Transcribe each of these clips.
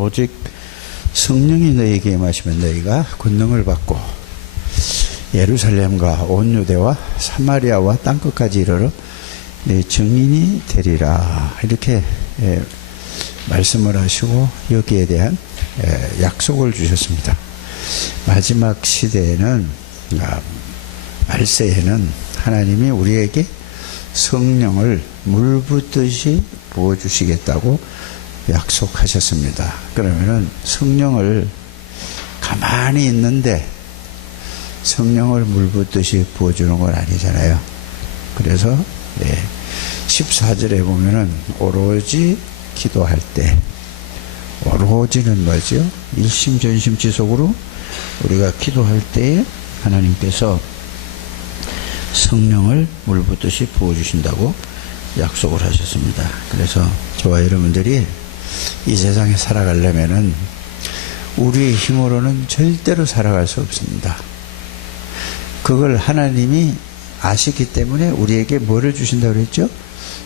오직 성령이 너희에게 임하시면 너희가 권능을 받고 예루살렘과 온 유대와 사마리아와 땅끝까지 이르러 내 증인이 되리라 이렇게 예, 말씀을 하시고 여기에 대한 예, 약속을 주셨습니다. 마지막 시대에는 아, 말세에는 하나님이 우리에게 성령을 물 붓듯이 부어주시겠다고 약속하셨습니다. 그러면은 성령을 가만히 있는데 성령을 물 붓듯이 부어주는 건 아니잖아요. 그래서 예, 14절에 보면은 오로지 기도할 때 오로지는 뭐죠? 일심전심 지속으로 우리가 기도할 때에 하나님께서 성령을 물 붓듯이 부어주신다고 약속을 하셨습니다. 그래서 저와 여러분들이 이 세상에 살아가려면은 우리의 힘으로는 절대로 살아갈 수 없습니다. 그걸 하나님이 아시기 때문에 우리에게 뭐를 주신다고 그랬죠?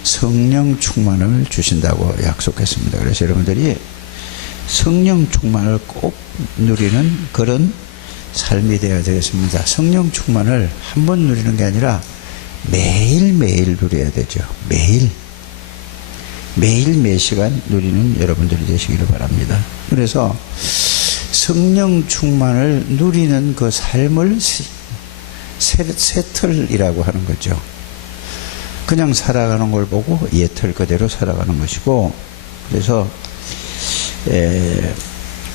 성령 충만을 주신다고 약속했습니다. 그래서 여러분들이 성령 충만을 꼭 누리는 그런 삶이 되어야 되겠습니다. 성령 충만을 한 번 누리는 게 아니라 매일매일 누려야 되죠. 매일. 매일 매 시간 누리는 여러분들이 되시기를 바랍니다. 그래서 성령 충만을 누리는 그 삶을 세, 세틀이라고 하는 거죠. 그냥 살아가는 걸 보고 예틀 그대로 살아가는 것이고 그래서 에,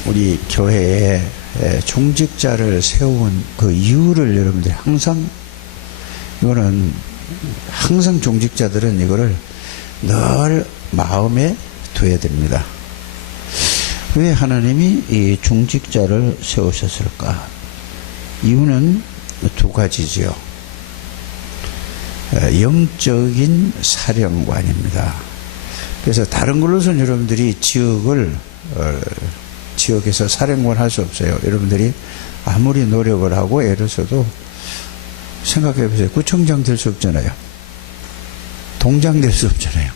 우리 교회에 에, 종직자를 세운 그 이유를 여러분들이 항상 이거는 항상 종직자들은 이거를 늘 마음에 둬야 됩니다. 왜 하나님이 이 중직자를 세우셨을까? 이유는 두 가지지요. 에, 영적인 사령관입니다. 그래서 다른 걸로서는 여러분들이 지역을 어, 지역에서 사령관 할 수 없어요. 여러분들이 아무리 노력을 하고 애를 써도 생각해 보세요. 구청장 될 수 없잖아요. 동장 될 수 없잖아요.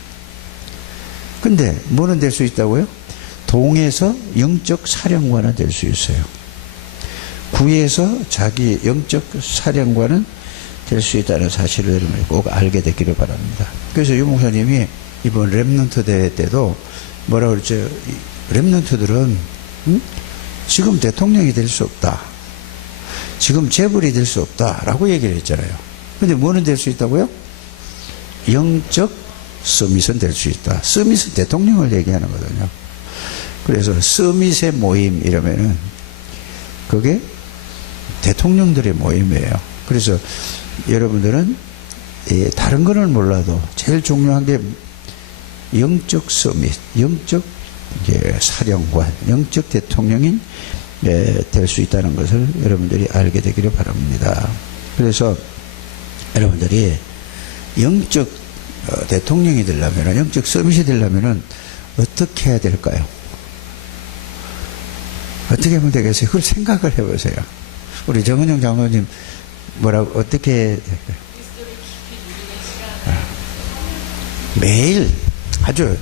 근데 뭐는 될 수 있다고요? 동에서 영적 사령관은 될 수 있어요. 구에서 자기 영적 사령관은 될 수 있다는 사실을 꼭 알게 되기를 바랍니다. 그래서 유 목사님이 이번 랩런트 대회 때도 뭐라 그랬죠? 랩런트들은 음? 지금 대통령이 될 수 없다. 지금 재벌이 될 수 없다라고 얘기를 했잖아요. 근데 뭐는 될 수 있다고요? 영적 서밋은 될 수 있다. 서밋은 대통령을 얘기하는 거거든요. 그래서 서밋의 모임 이러면은 그게 대통령들의 모임이에요. 그래서 여러분들은 예, 다른 거는 몰라도 제일 중요한 게 영적 서밋, 영적 이제 사령관, 영적 대통령인 예, 될수 있다는 것을 여러분들이 알게 되기를 바랍니다. 그래서 여러분들이 영적 어, 대통령이 되려면, 영적 서밋이 되려면 어떻게 해야 될까요? 어떻게 하면 되겠어요? 그걸 생각을 해보세요. 우리 정은영 장로님 뭐라고 어떻게 매일 아주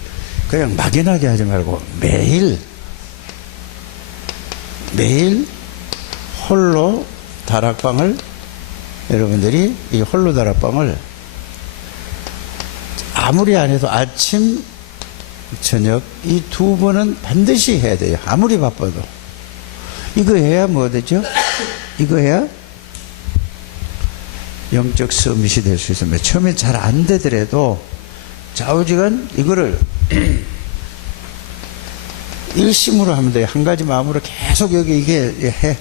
그냥 막연하게 하지 말고 매일 매일 홀로 다락방을 여러분들이 이 홀로 다락방을 아무리 안 해도 아침 저녁 이 두 번은 반드시 해야 돼요. 아무리 바빠도 이거 해야 뭐 되죠? 이거 해야 영적 서밋이 될 수 있습니다. 처음에 잘 안 되더라도 좌우지간 이거를 일심으로 하면 돼요. 한 가지 마음으로 계속 여기 이게 해,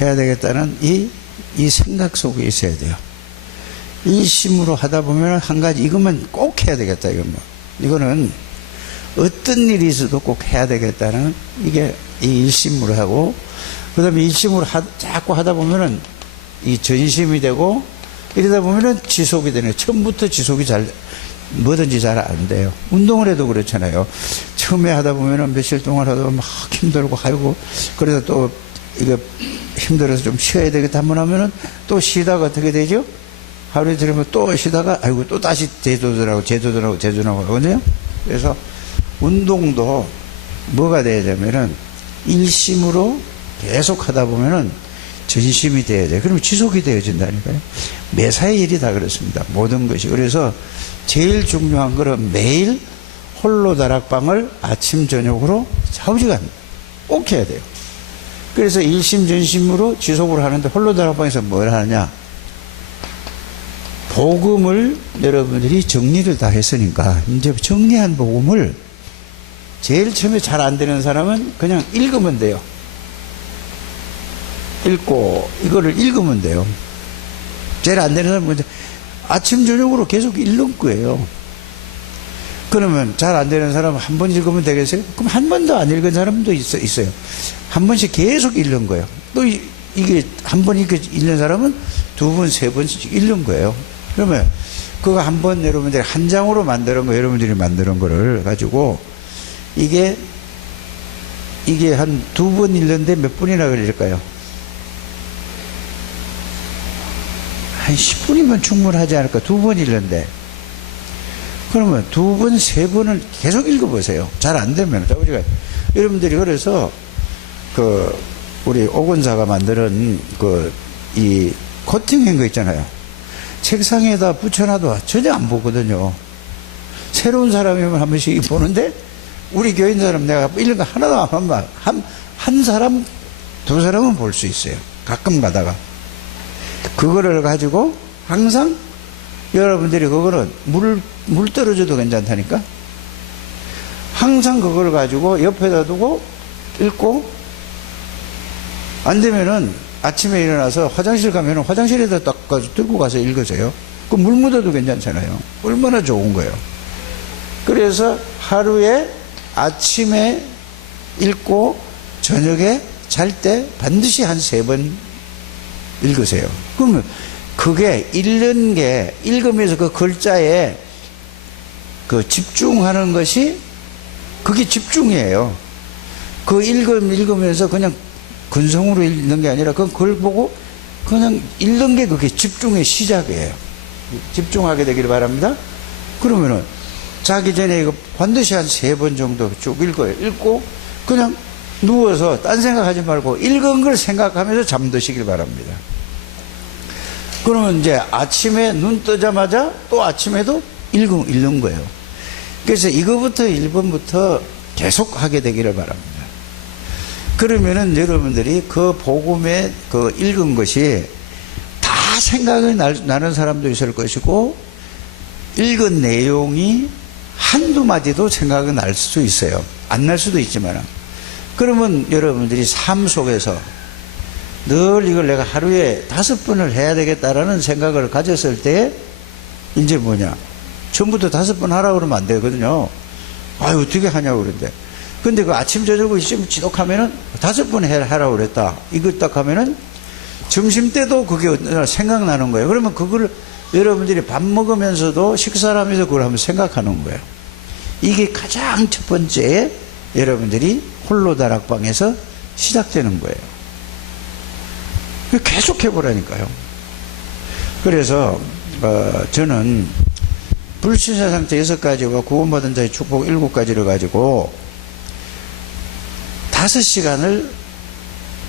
해야 되겠다는 이, 이 생각 속에 있어야 돼요. 일심으로 하다 보면 한 가지 이것만 꼭 해야 되겠다. 이건 뭐. 이거는 어떤 일이 있어도 꼭 해야 되겠다는 이게 이 일심으로 하고 그 다음에 일심으로 하, 자꾸 하다 보면은 이 전심이 되고 이러다 보면은 지속이 되네요. 처음부터 지속이 잘, 뭐든지 잘 안 돼요. 운동을 해도 그렇잖아요. 처음에 하다 보면은 며칠 동안 하다 보면 막 힘들고 하고 그래서 또 이거 힘들어서 좀 쉬어야 되겠다 한번 하면은 또 쉬다가 어떻게 되죠? 하루 이틀 하면 또 쉬다가 아이고 또 다시 제도들하고 제도들하고 제도하고 하거든요. 그래서 운동도 뭐가 돼야 되면은 일심으로 계속 하다 보면은 전심이 돼야 돼. 그러면 지속이 되어진다니까요. 매사의 일이 다 그렇습니다. 모든 것이. 그래서 제일 중요한 거는 매일 홀로 다락방을 아침, 저녁으로 좌우지간 꼭 해야 돼요. 그래서 일심, 전심으로 지속을 하는데 홀로 다락방에서 뭘 하느냐. 복음을 여러분들이 정리를 다 했으니까 이제 정리한 복음을 제일 처음에 잘 안 되는 사람은 그냥 읽으면 돼요. 읽고 이거를 읽으면 돼요. 제일 안 되는 사람은 아침 저녁으로 계속 읽는 거예요. 그러면 잘 안 되는 사람은 한 번 읽으면 되겠어요? 그럼 한 번도 안 읽은 사람도 있어, 있어요. 한 번씩 계속 읽는 거예요. 또 이, 게 한 번 이렇게 읽는 사람은 두 번, 세 번씩 읽는 거예요. 그러면 그거 한 번 여러분들이 한 장으로 만드는 거 여러분들이 만드는 거를 가지고 이게 이게 한 두 번 읽는데 몇 분이나 걸릴까요? 한 10분이면 충분하지 않을까? 두 번 읽는데. 그러면 두 번, 세 번을 계속 읽어보세요. 잘 안 되면. 자, 우리가, 여러분들이 그래서, 그, 우리 오건사가 만드는 그, 이 코팅한 거 있잖아요. 책상에다 붙여놔도 전혀 안 보거든요. 새로운 사람이면 한 번씩 보는데, 우리 교인 사람 내가 읽는 거 하나도 안 봐. 한, 한 사람, 두 사람은 볼 수 있어요. 가끔 가다가. 그거를 가지고 항상 여러분들이 그거는 물, 물 떨어져도 괜찮다니까? 항상 그걸 가지고 옆에다 두고 읽고 안 되면은 아침에 일어나서 화장실 가면은 화장실에다 딱 가서 들고 가서 읽으세요. 그 물 묻어도 괜찮잖아요. 얼마나 좋은 거예요. 그래서 하루에 아침에 읽고 저녁에 잘 때 반드시 한 세 번 읽으세요. 그러면 그게 읽는 게 읽으면서 그 글자에 그 집중하는 것이 그게 집중이에요. 그 읽음 읽으면서 그냥 근성으로 읽는 게 아니라 그글 보고 그냥 읽는 게 그게 집중의 시작이에요. 집중하게 되기를 바랍니다. 그러면은 자기 전에 이거 반드시 한 세 번 정도 쭉 읽어요. 읽고 그냥 누워서 딴 생각하지 말고 읽은 걸 생각하면서 잠드시길 바랍니다. 그러면 이제 아침에 눈 뜨자마자 또 아침에도 읽은, 읽는 거예요. 그래서 이거부터 1번부터 계속 하게 되기를 바랍니다. 그러면은 여러분들이 그 복음에 그 읽은 것이 다 생각이 날- 나는 사람도 있을 것이고 읽은 내용이 한두 마디도 생각이 날수 있어요. 안 날 수도 있지만. 그러면 여러분들이 삶 속에서 늘 이걸 내가 하루에 다섯 번을 해야 되겠다라는 생각을 가졌을 때 이제 뭐냐 처음부터 다섯 번 하라고 그러면 안 되거든요 아유 어떻게 하냐고 그러는데 근데 그 아침 저녁을 좀 지독하면은 다섯 번 해- 하라고 그랬다. 이거 딱 하면은 점심 때도 그게 생각나는 거예요. 그러면 그걸 여러분들이 밥 먹으면서도 식사를 하면서 그걸 한번 생각하는 거예요. 이게 가장 첫 번째 여러분들이 홀로 다락방에서 시작되는 거예요. 계속 해보라니까요. 그래서 어, 저는 불신자 상태 여섯 가지와 구원받은 자의 축복 일곱 가지를 가지고 다섯 시간을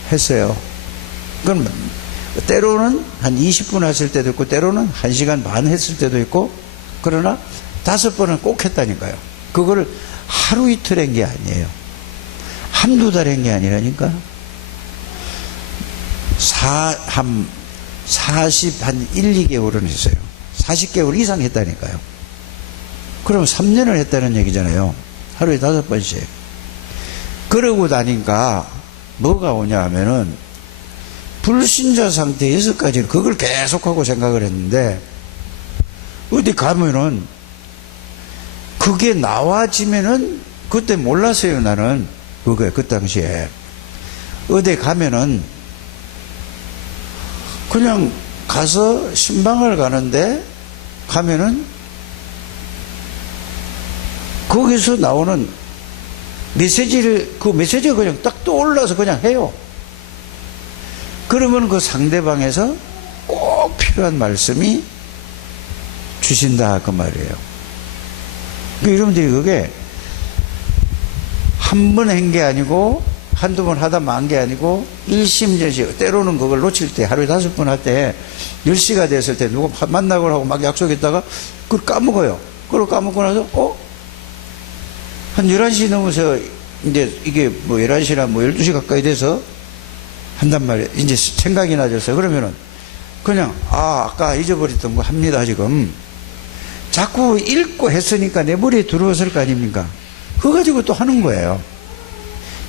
했어요. 그럼 때로는 한 20분 했을 때도 있고 때로는 1시간 반 했을 때도 있고 그러나 다섯 번은 꼭 했다니까요. 그거를 하루 이틀 한 게 아니에요. 한두 달 한 게 아니라니까. 사, 한, 40, 한 1, 2개월은 했어요. 40개월 이상 했다니까요. 그럼 3년을 했다는 얘기잖아요. 하루에 다섯 번씩. 그러고 나니까 뭐가 오냐 하면은 불신자 상태 여섯 가지를 그걸 계속하고 생각을 했는데 어디 가면은 그게 나와지면은 그때 몰랐어요 나는. 그게 그 당시에. 어디 가면은 그냥 가서 신방을 가는데 가면은 거기서 나오는 메시지를 그 메시지가 그냥 딱 떠올라서 그냥 해요. 그러면 그 상대방에서 꼭 필요한 말씀이 주신다 그 말이에요. 그 여러분들이 그게 한 번 한 게 아니고 한두 번 하다 만 게 아니고 일심전시 때로는 그걸 놓칠 때 하루에 다섯 번 할때 10시가 됐을 때 누구 만나고 하고 막 약속했다가 그걸 까먹어요. 그걸 까먹고 나서 어? 한 11시 넘어서 이제 이게 뭐 11시나 뭐 12시 가까이 돼서 한단 말이에요. 이제 생각이 나졌어요. 그러면은 그냥 아 아까 잊어버렸던 거 합니다 지금 자꾸 읽고 했으니까 내 머리에 들어왔을 거 아닙니까? 그거 가지고 또 하는 거예요.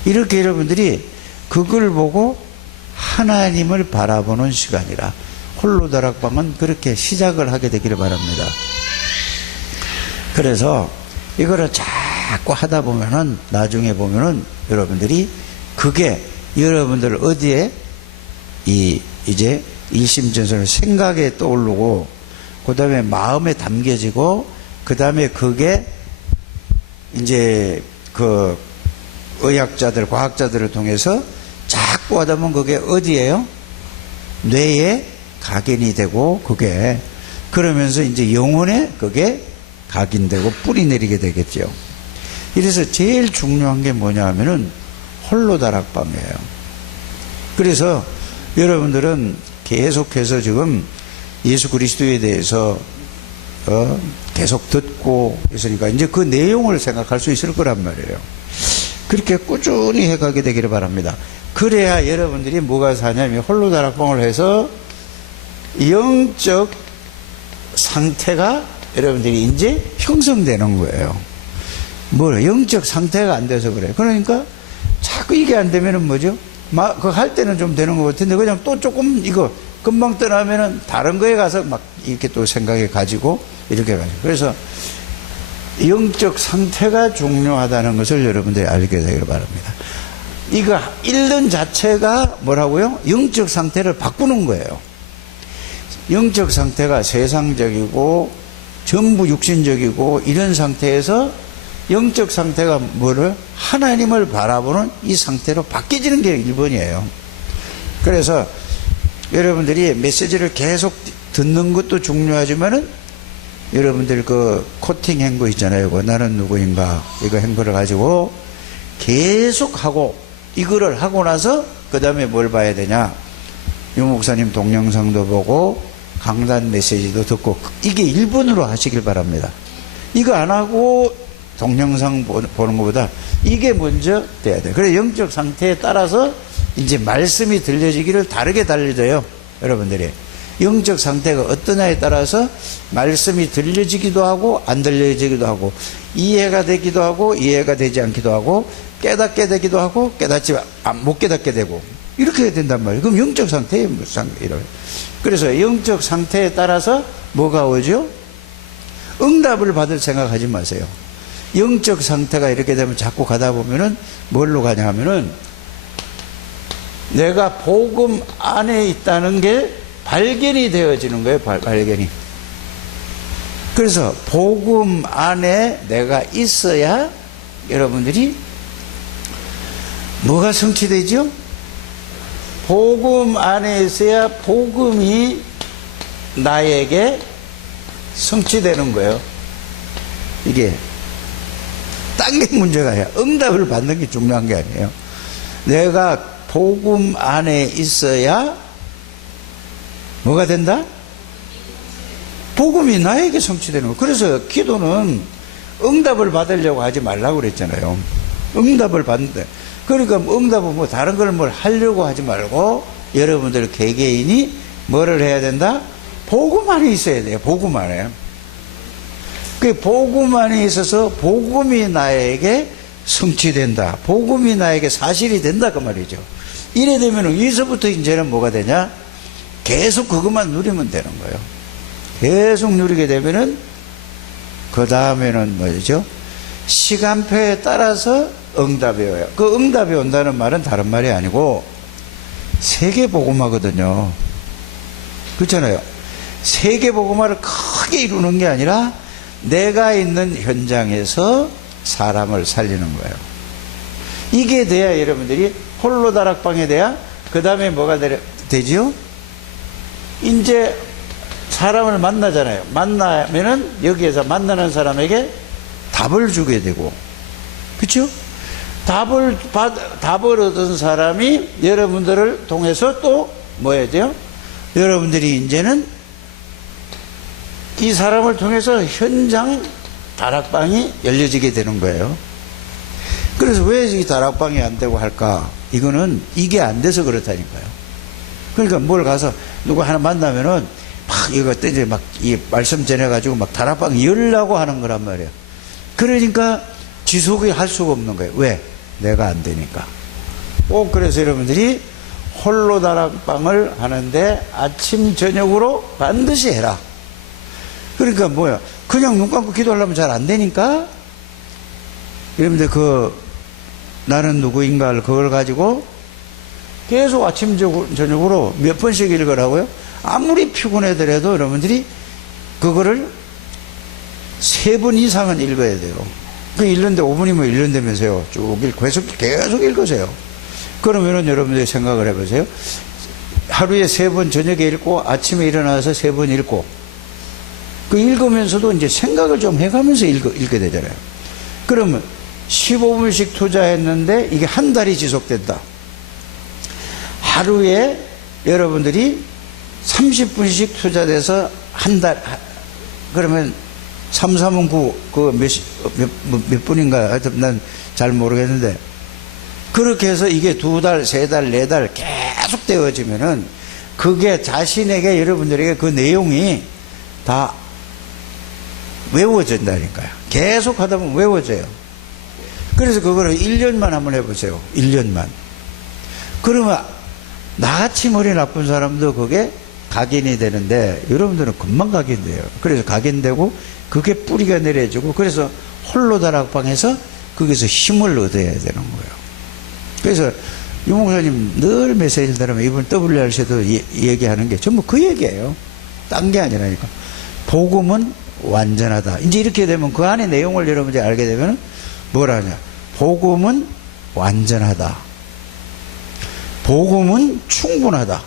이렇게 여러분들이 그걸 보고 하나님을 바라보는 시간이라 홀로 다락방은 그렇게 시작을 하게 되기를 바랍니다. 그래서 이거를 자꾸 하다 보면은 나중에 보면은 여러분들이 그게 여러분들 어디에 이 이제 일심전선을 생각에 떠오르고 그 다음에 마음에 담겨지고 그 다음에 그게 이제 그 의학자들 과학자들을 통해서 자꾸 하다 보면 그게 어디에요? 뇌에 각인이 되고 그게 그러면서 이제 영혼에 그게 각인되고 뿌리 내리게 되겠죠. 이래서 제일 중요한 게 뭐냐 하면은 홀로 다락방이에요. 그래서 여러분들은 계속해서 지금 예수 그리스도에 대해서 어, 계속 듣고 있으니까 이제 그 내용을 생각할 수 있을 거란 말이에요. 그렇게 꾸준히 해가게 되기를 바랍니다. 그래야 여러분들이 뭐가 사냐면 홀로 다락방을 해서 영적 상태가 여러분들이 이제 형성되는 거예요. 뭐 영적 상태가 안 돼서 그래요. 그러니까 자꾸 이게 안 되면은 뭐죠? 막 그 할 때는 좀 되는 것 같은데 그냥 또 조금 이거 금방 떠나면은 다른 거에 가서 막 이렇게 또 생각해 가지고 이렇게 가지고 그래서 영적 상태가 중요하다는 것을 여러분들이 알게 되기를 바랍니다. 이거 읽는 자체가 뭐라고요? 영적 상태를 바꾸는 거예요. 영적 상태가 세상적이고 전부 육신적이고 이런 상태에서 영적 상태가 뭐를 하나님을 바라보는 이 상태로 바뀌어지는 게 1번이에요. 그래서 여러분들이 메시지를 계속 듣는 것도 중요하지만은 여러분들 그 코팅 행거 있잖아요. 그 나는 누구인가 이거 행거를 가지고 계속 하고 이거를 하고 나서 그 다음에 뭘 봐야 되냐? 유 목사님 동영상도 보고 강단 메시지도 듣고 이게 1번으로 하시길 바랍니다. 이거 안 하고 동영상 보는 것보다 이게 먼저 돼야 돼. 그래 영적 상태에 따라서 이제 말씀이 들려지기를 다르게 달려져요. 여러분들이. 영적 상태가 어떠냐에 따라서 말씀이 들려지기도 하고 안 들려지기도 하고 이해가 되기도 하고 이해가 되지 않기도 하고 깨닫게 되기도 하고 깨닫지 못 깨닫게 되고 이렇게 된단 말이에요. 그럼 영적 상태에 무상 이런. 그래서 영적 상태에 따라서 뭐가 오죠? 응답을 받을 생각하지 마세요. 영적 상태가 이렇게 되면 자꾸 가다 보면은 뭘로 가냐 하면은 내가 복음 안에 있다는 게 발견이 되어지는 거예요. 발, 발견이. 그래서 복음 안에 내가 있어야 여러분들이 뭐가 성취되죠? 복음 안에 있어야 복음이 나에게 성취되는 거예요. 이게 딴 게 문제가 아니야. 응답을 받는 게 중요한 게 아니에요. 내가 복음 안에 있어야 뭐가 된다? 복음이 나에게 성취되는 거. 그래서 기도는 응답을 받으려고 하지 말라고 그랬잖아요. 응답을 받는데. 그러니까 응답은 뭐 다른 걸 뭘 하려고 하지 말고 여러분들 개개인이 뭐를 해야 된다? 복음 안에 있어야 돼요. 복음 안에. 그 복음 안에 있어서 복음이 나에게 성취된다. 복음이 나에게 사실이 된다. 그 말이죠. 이래 되면 여기서부터 이제는 뭐가 되냐? 계속 그것만 누리면 되는 거예요. 계속 누리게 되면은 그 다음에는 뭐죠? 시간표에 따라서 응답이 와요. 그 응답이 온다는 말은 다른 말이 아니고 세계 복음화거든요. 그렇잖아요. 세계 복음화를 크게 이루는 게 아니라 내가 있는 현장에서 사람을 살리는 거예요. 이게 돼야 여러분들이 홀로 다락방에 돼야 그 다음에 뭐가 되죠? 이제 사람을 만나잖아요. 만나면은 여기에서 만나는 사람에게 답을 주게 되고, 그렇죠? 답을 받, 답을 얻은 사람이 여러분들을 통해서 또 뭐 해야 돼요? 여러분들이 이제는 이 사람을 통해서 현장 다락방이 열려지게 되는 거예요. 그래서 왜 이 다락방이 안 되고 할까? 이거는 이게 안 돼서 그렇다니까요. 그러니까 뭘 가서 누구 하나 만나면은 막 이거 이제 막 이 말씀 전해가지고 막 다락방 열라고 하는 거란 말이에요. 그러니까 지속이 할 수가 없는 거예요. 왜? 내가 안 되니까. 꼭 그래서 여러분들이 홀로 다락방을 하는데 아침 저녁으로 반드시 해라. 그러니까 뭐야? 그냥 눈 감고 기도하려면 잘 안 되니까 여러분들 그 나는 누구인가를 그걸 가지고 계속 아침 저녁으로 몇 번씩 읽으라고요? 아무리 피곤해더라도 여러분들이 그거를 세 번 이상은 읽어야 돼요. 그 읽는데 5분이면 읽는다면서요. 쭉 읽, 계속, 계속 읽으세요. 그러면은 여러분들이 생각을 해보세요. 하루에 세 번 저녁에 읽고 아침에 일어나서 세 번 읽고 그 읽으면서도 이제 생각을 좀 해가면서 읽어, 읽게 되잖아요. 그러면 15분씩 투자했는데 이게 한 달이 지속된다. 하루에 여러분들이 30분씩 투자돼서 한 달, 그러면 3, 3은 9, 그 몇, 시- 몇, 뭐, 몇 분인가 하여튼 난 잘 모르겠는데 그렇게 해서 이게 두 달, 세 달, 네 달 계속 되어지면은 그게 자신에게 여러분들에게 그 내용이 다 외워진다니까요. 계속 하다 보면 외워져요. 그래서 그거를 1년만 한번 해보세요. 1년만. 그러면 나같이 머리 나쁜 사람도 그게 각인이 되는데 여러분들은 금방 각인돼요. 그래서 각인되고 그게 뿌리가 내려지고 그래서 홀로 다락방에서 거기서 힘을 얻어야 되는 거예요. 그래서 유목사님 늘 메시지를 들으면 이번 WRC도 얘기하는 게 전부 그 얘기예요. 딴 게 아니라니까. 복음은 완전하다. 이제 이렇게 되면 그 안에 내용을 여러분들이 알게 되면 뭐라 하냐. 복음은 완전하다. 복음은 충분하다.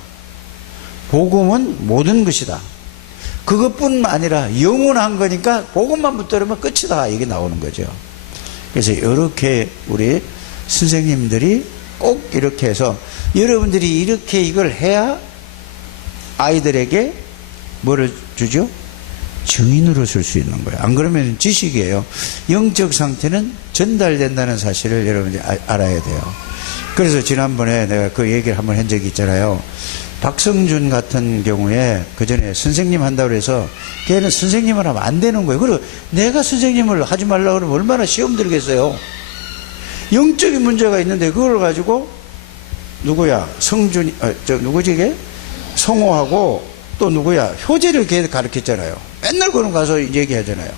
복음은 모든 것이다. 그것뿐 아니라 영원한 거니까 복음만 붙들으면 끝이다. 이게 나오는 거죠. 그래서 이렇게 우리 선생님들이 꼭 이렇게 해서 여러분들이 이렇게 이걸 해야 아이들에게 뭐를 주죠? 증인으로 쓸 수 있는 거예요. 안 그러면 지식이에요. 영적 상태는 전달된다는 사실을 여러분들이 아- 알아야 돼요. 그래서 지난번에 내가 그 얘기를 한번 한 적이 있잖아요. 박성준 같은 경우에 그 전에 선생님 한다고 해서 걔는 선생님을 하면 안 되는 거예요. 그리고 내가 선생님을 하지 말라고 그러면 얼마나 시험 들겠어요. 영적인 문제가 있는데 그걸 가지고 누구야? 성준이, 아, 저 누구지 이게? 성호하고 또 누구야? 효재를 걔 가르쳤잖아요. 맨날 그런 가서 얘기하잖아요.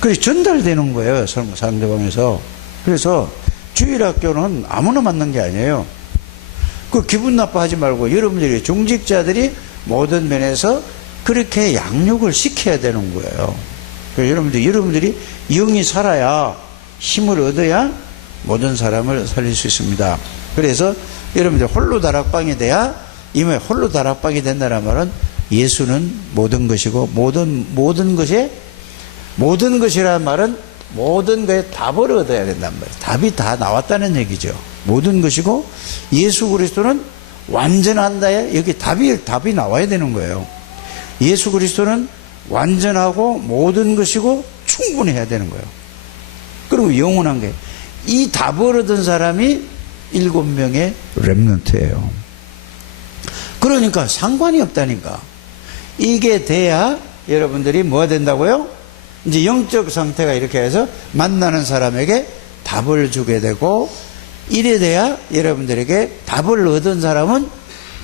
그래서 전달되는 거예요. 상- 상대방에서. 그래서 주일학교는 아무나 맞는 게 아니에요. 그 기분 나빠하지 말고 여러분들이 중직자들이 모든 면에서 그렇게 양육을 시켜야 되는 거예요. 여러분들 여러분들이 영이 살아야 힘을 얻어야 모든 사람을 살릴 수 있습니다. 그래서 여러분들 홀로 다락방이 돼야 이미 홀로 다락방이 된다는 말은 예수는 모든 것이고 모든 모든 것에 모든 것이라는 말은 모든 거에 답을 얻어야 된단 말이에요. 답이 다 나왔다는 얘기죠. 모든 것이고 예수 그리스도는 완전한다에 여기 답이 답이 나와야 되는 거예요. 예수 그리스도는 완전하고 모든 것이고 충분해야 되는 거예요. 그리고 영원한 게 이 답을 얻은 사람이 일곱 명의 렘넌트예요. 그러니까 상관이 없다니까. 이게 돼야 여러분들이 뭐가 된다고요? 이제 영적 상태가 이렇게 해서 만나는 사람에게 답을 주게 되고 이래 돼야 여러분들에게 답을 얻은 사람은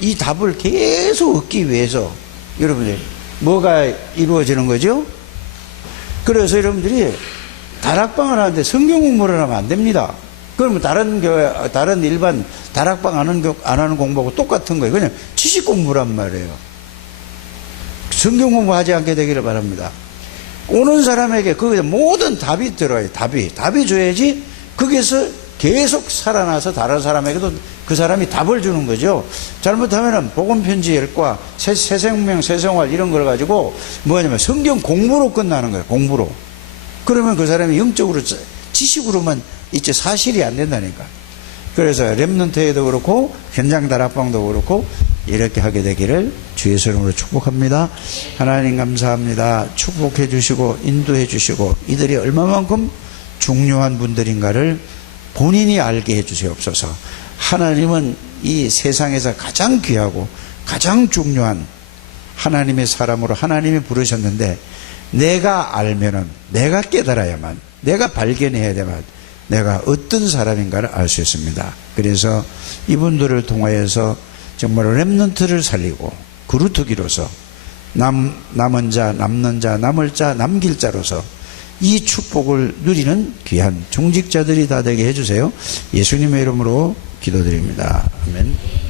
이 답을 계속 얻기 위해서 여러분들 뭐가 이루어지는 거죠? 그래서 여러분들이 다락방을 하는데 성경 공부를 하면 안 됩니다. 그러면 다른 교회, 다른 일반 다락방 안 하는, 교- 안 하는 공부하고 똑같은 거예요. 그냥 지식 공부란 말이에요. 성경 공부하지 않게 되기를 바랍니다. 오는 사람에게 거기에 모든 답이 들어요. 답이. 답이 줘야지 거기서 계속 살아나서 다른 사람에게도 그 사람이 답을 주는 거죠. 잘못하면은 복음편지 열과 새, 새 생명, 새 생활 이런 걸 가지고 뭐냐면 성경 공부로 끝나는 거예요. 공부로. 그러면 그 사람이 영적으로 자- 지식으로만 있지 사실이 안 된다니까. 그래서 랩런트에도 그렇고 현장 다락방도 그렇고 이렇게 하게 되기를 주의 이름으로 축복합니다. 하나님 감사합니다. 축복해 주시고 인도해 주시고 이들이 얼마만큼 중요한 분들인가를 본인이 알게 해 주시옵소서. 하나님은 이 세상에서 가장 귀하고 가장 중요한 하나님의 사람으로 하나님이 부르셨는데 내가 알면은 내가 깨달아야만 내가 발견해야 되만 내가 어떤 사람인가를 알 수 있습니다. 그래서 이분들을 통하여서 정말 랩런트를 살리고 그루터기로서 남, 남은 자, 남는 자, 남을 자, 남길 자로서 이 축복을 누리는 귀한 중직자들이 다 되게 해주세요. 예수님의 이름으로 기도드립니다. 아멘.